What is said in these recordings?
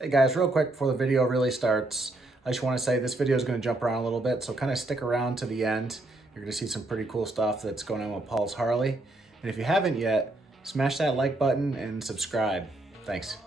Hey guys, real quick before the video really starts, I just want to say this video is going to jump around a little bit, so kind of stick around to the end. You're going to see some pretty cool stuff that's going on with Paul's Harley. And if you haven't yet, smash that like button and subscribe. Thanks.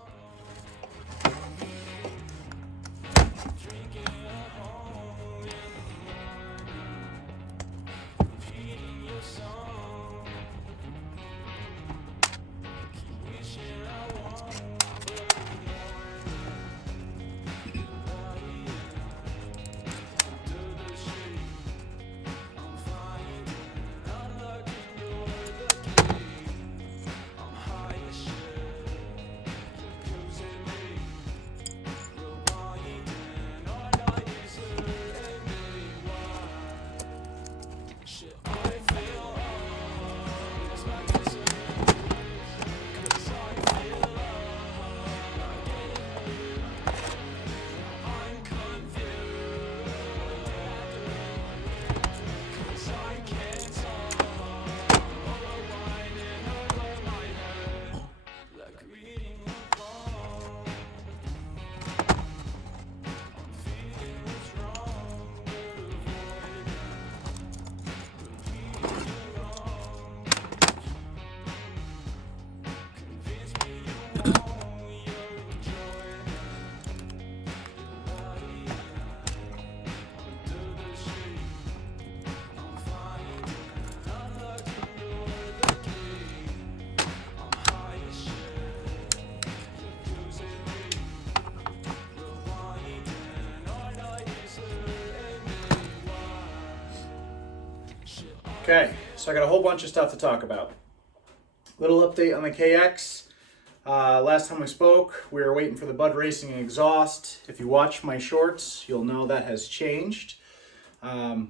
Okay, so I got a whole bunch of stuff to talk about. Little update on the KX. Last time we spoke, we were waiting for the Bud Racing exhaust. If you watch my shorts, you'll know that has changed. I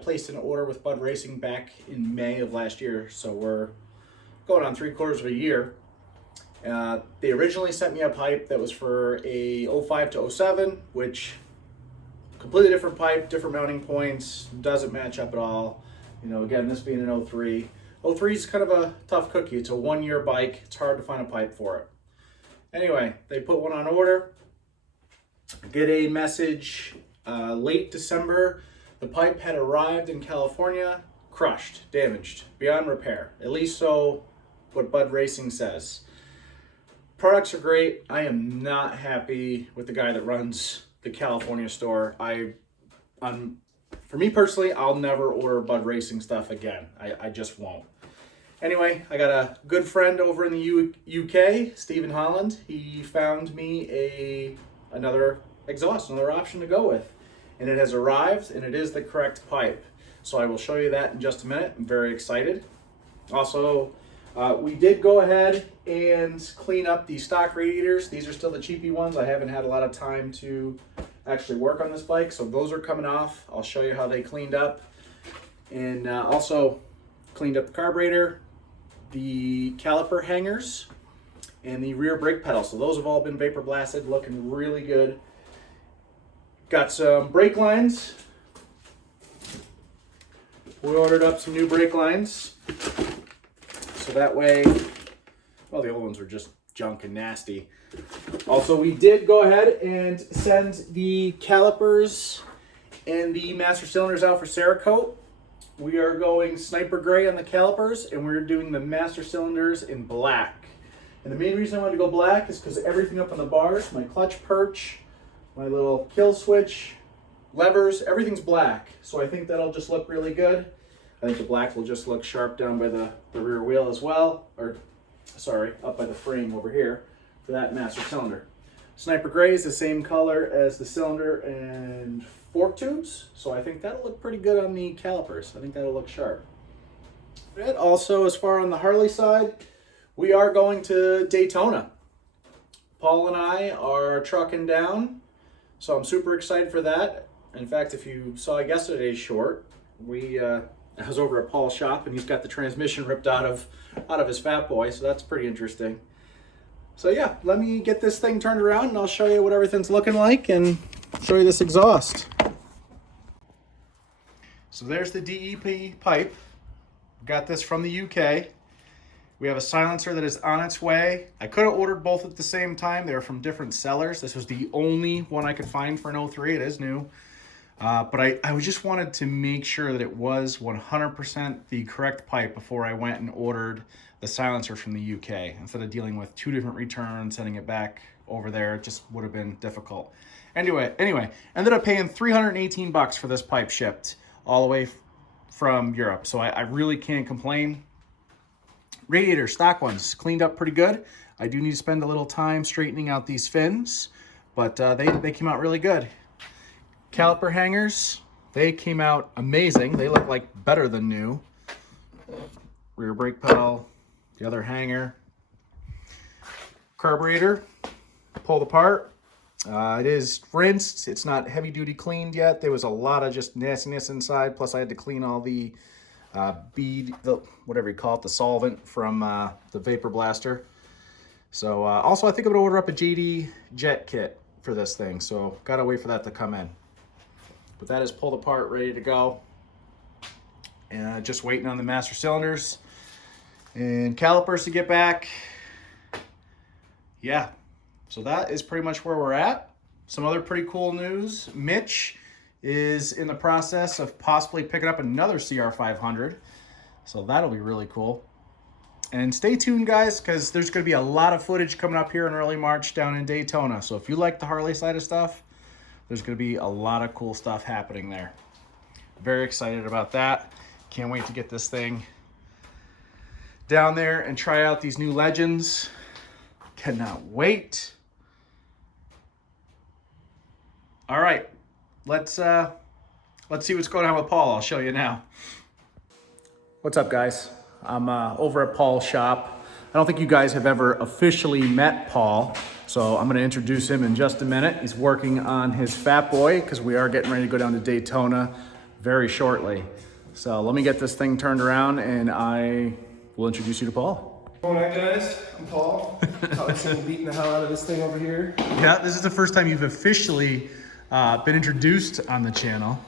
placed an order with Bud Racing back in May of last year, so we're going on 3/4 of a year. They originally sent me a pipe that was for a 05 to 07, which completely different pipe, different mounting points, doesn't match up at all. You know, again, this being an 03. 03 is kind of a tough cookie. It's a 1-year bike. It's hard to find a pipe for it. Anyway, they put one on order. Get a message late December. The pipe had arrived in California, crushed, damaged, beyond repair. At least so what Bud Racing says. Products are great. I am not happy with the guy that runs the California store. For me personally, I'll never order Bud Racing stuff again. I just won't. Anyway, I got a good friend over in the UK, Stephen Holland. He found me another exhaust, another option to go with. And it has arrived, and it is the correct pipe. So I will show you that in just a minute. I'm very excited. Also, we did go ahead and clean up the stock radiators. These are still the cheapy ones. I haven't had a lot of time to actually work on this bike, so those are coming off. I'll show you how they cleaned up. And also cleaned up the carburetor, the caliper hangers, and the rear brake pedal. So those have all been vapor blasted, looking really good. Got some brake lines. We ordered up some new brake lines. So that way, well, the old ones were just junk and nasty. Also, we did go ahead and send the calipers and the master cylinders out for Cerakote. We are going sniper gray on the calipers, and we're doing the master cylinders in black. And the main reason I wanted to go black is because everything up on the bars, my clutch perch, my little kill switch, levers, everything's black. So I think that'll just look really good. I think the black will just look sharp down by the rear wheel as well, or sorry, up by the frame over here for that master cylinder. Sniper gray is the same color as the cylinder and fork tubes, so I think that'll look pretty good on the calipers. I think that'll look sharp. And also, as far on the Harley side, we are going to Daytona. Paul and I are trucking down, so I'm super excited for that. In fact, if you saw yesterday's short, I was over at Paul's shop, and he's got the transmission ripped out of his Fatboy, so that's pretty interesting. So yeah, let me get this thing turned around, and I'll show you what everything's looking like and show you this exhaust. So there's the DEP pipe. Got this from the UK. We have a silencer that is on its way. I could have ordered both at the same time. They were from different sellers. This was the only one I could find for an 03. It is new. But I just wanted to make sure that it was 100% the correct pipe before I went and ordered the silencer from the UK. Instead of dealing with 2 different returns, sending it back over there, it just would have been difficult. Anyway, ended up paying 318 bucks for this pipe shipped all the way from Europe. So I really can't complain. Radiator, stock ones, cleaned up pretty good. I do need to spend a little time straightening out these fins, but they came out really good. Caliper hangers, they came out amazing. They look like better than new. Rear brake pedal, the other hanger. Carburetor, pulled apart. It is rinsed. It's not heavy duty cleaned yet. There was a lot of just nastiness inside. Plus I had to clean all the whatever you call it, the solvent from the vapor blaster. So also I think I'm gonna order up a JD jet kit for this thing. So gotta wait for that to come in. But that is pulled apart, ready to go. And just waiting on the master cylinders and calipers to get back. Yeah, so that is pretty much where we're at. Some other pretty cool news. Mitch is in the process of possibly picking up another CR500. So that'll be really cool. And stay tuned, guys, because there's going to be a lot of footage coming up here in early March down in Daytona. So if you like the Harley side of stuff, there's going to be a lot of cool stuff happening there. Very excited about that. Can't wait to get this thing down there and try out these new Legends. Cannot wait. All right. Let's see what's going on with Paul. I'll show you now. What's up, guys? I'm over at Paul's shop. I don't think you guys have ever officially met Paul, so I'm going to introduce him in just a minute. He's working on his Fatboy because we are getting ready to go down to Daytona very shortly. So let me get this thing turned around and I will introduce you to Paul. Good morning, guys. I'm Paul. Probably beating the hell out of this thing over here. Yeah, this is the first time you've officially been introduced on the channel.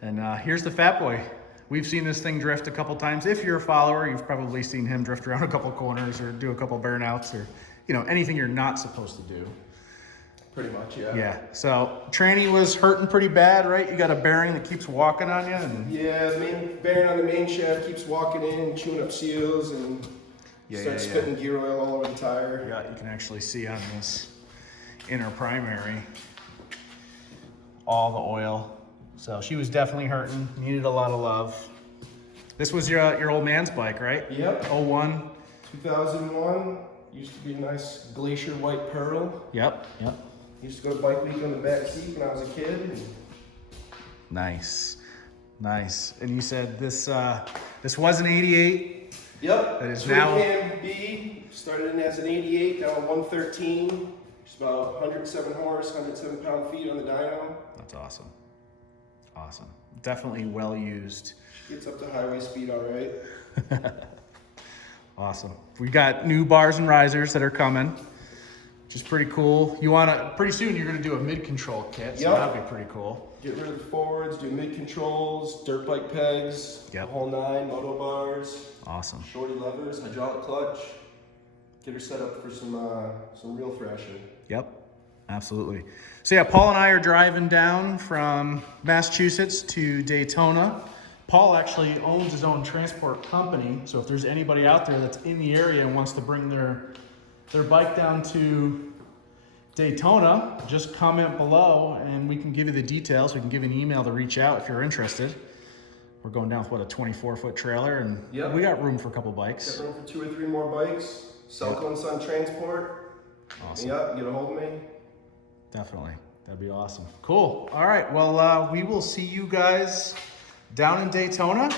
And here's the Fatboy. We've seen this thing drift a couple times. If you're a follower, you've probably seen him drift around a couple corners or do a couple burnouts or, you know, anything you're not supposed to do. Pretty much, yeah. Yeah, so tranny was hurting pretty bad, right? You got a bearing that keeps walking on you? And... yeah, the main bearing on the main shaft keeps walking in, chewing up seals, and starts spitting gear oil all over the tire. Yeah, you can actually see on this inner primary all the oil. So she was definitely hurting, needed a lot of love. This was your old man's bike, right? Yep. 01. 2001. Used to be a nice glacier white pearl. Yep. Used to go to bike week on the back seat when I was a kid. Nice. And you said this was an 88. Yep. That is Twin now Cam B. Started in as an 88, now a 113. Just about 107 horse, 107 pound-feet on the dyno. That's awesome. Definitely well used. She gets up to highway speed all right. Awesome. We got new bars and risers that are coming, which is pretty cool. Pretty soon you're gonna do a mid-control kit, so that'll be pretty cool. Get rid of the forwards, do mid-controls, dirt bike pegs, the whole 9, moto bars. Awesome. Shorty levers, hydraulic clutch. Get her set up for some real thrashing. Yep, absolutely. So yeah, Paul and I are driving down from Massachusetts to Daytona. Paul actually owns his own transport company, so if there's anybody out there that's in the area and wants to bring their bike down to Daytona, just comment below and we can give you the details. We can give you an email to reach out if you're interested. We're going down with, what, a 24-foot trailer, and we got room for a couple bikes. Got room for 2 or 3 more bikes. Selco and Son Transport. Awesome. Yep, get a hold of me. Definitely. That'd be awesome. Cool. All right. Well, we will see you guys down in Daytona.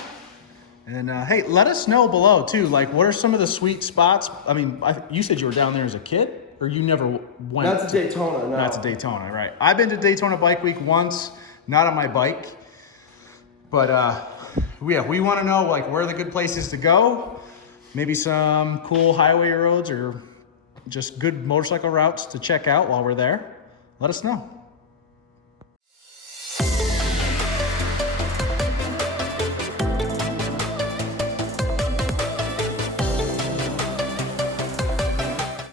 And hey, let us know below too. Like, what are some of the sweet spots? I mean, you said you were down there as a kid, or you never went? Not to Daytona, no. Not to Daytona, right? I've been to Daytona Bike Week once, not on my bike. But yeah, we want to know like where are the good places to go. Maybe some cool highway roads or just good motorcycle routes to check out while we're there. Let us know.